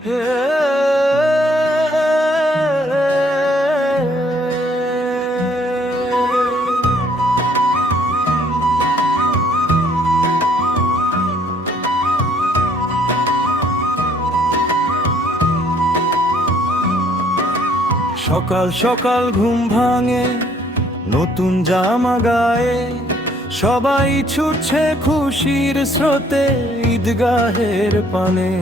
সকাল সকাল ঘুম ভাঙে, নতুন জামা গায়ে, সবাই ছুটছে খুশির স্রোতে ঈদগাহের পানে।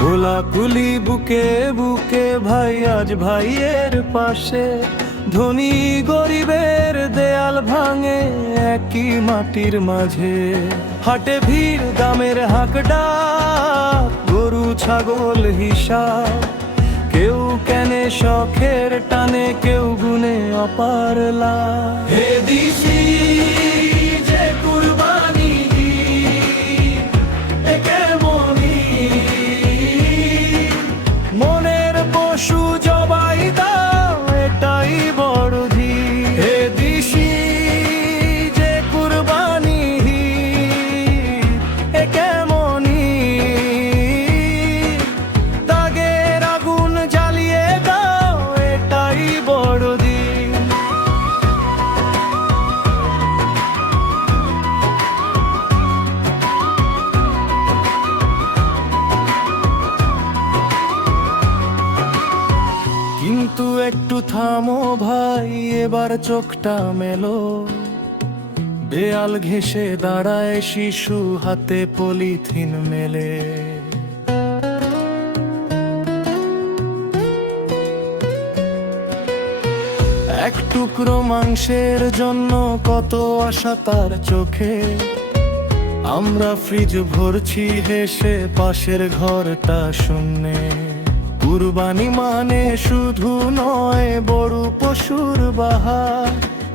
কোলাকুলি বুকে বুকে, ভাই আজ ভাইয়ের পাশে, ধনী গরিবের দেয়াল ভাঙে একই মাটির মাঝে। হাটে ভিড়, দামের হাঁকডা, গরু ছাগল হিসাব, কেউ কেনে শখের টানে, কেউ গুনে অপার লাভ। হে দিশি যে কুরবানি, এ কেমনি মনের পশু জবাই দাও, এটাই বড় দিন। হে দিশি যে কুরবানি, এ কেমনি তাগের আগুন জ্বালিয়ে দাও, এটাই বড় দিন। কিন্তু একটু থামো ভাই, এবার চোখটা মেলো। দেয়াল ঘেঁষে দাঁড়ায় শিশু, হাতে পলিথিন মেলে। এক টুকরো মাংসের জন্য কত আশা তার চোখে। আমরা ফ্রিজ ভরছি হেসে, পাশের ঘরটা শূন্যে। কুরবানি মানে শুধু নয়, বড় পশুর বাহার।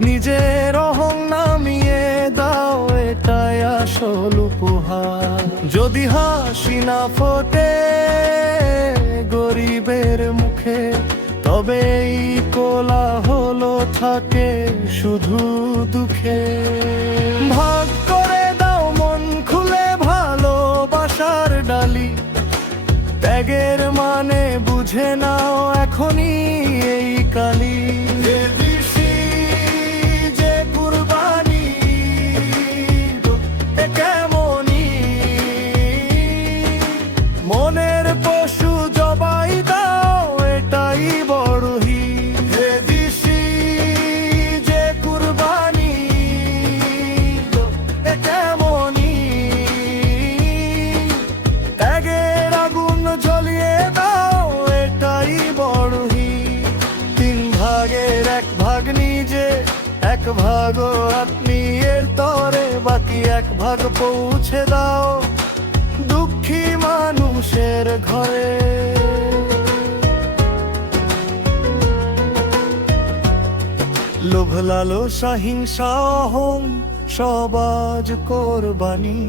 নিজের অহং নামিয়ে দাও, এটাই আসল উপহার। যদি হাসি না ফোটে গরিবের মুখে, তবে এই কোলাহল থাকে শুধু দুঃখে। ভাগ করে দাও মন খুলে ভালোবাসার ডালি, ত্যাগের মানে বুঝে নাও এখনই এই কালি। যে কুরবানি, এ কেমনি মনের পশু জবাই দাও, এটাই বড় হিত। হে দিশি যে কুরবানি, এ কেমনি ত্যাগের আগুন জ্বলিয়ে দাও, এটাই বড় হিত। তিন ভাগের এক ভাগ নিজে, এক ভাগ আত্মীয়ের তরে, বাকি এক ভাগ পৌঁছে দাও দুঃখী মানুষের ঘরে। লোভ লালসা হিংসা অহং সবাজ কোরবানি,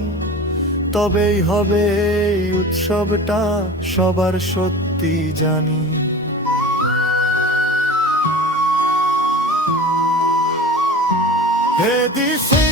তবেই হবে এই উৎসবটা সবার সত্যি জানি। হে দিশি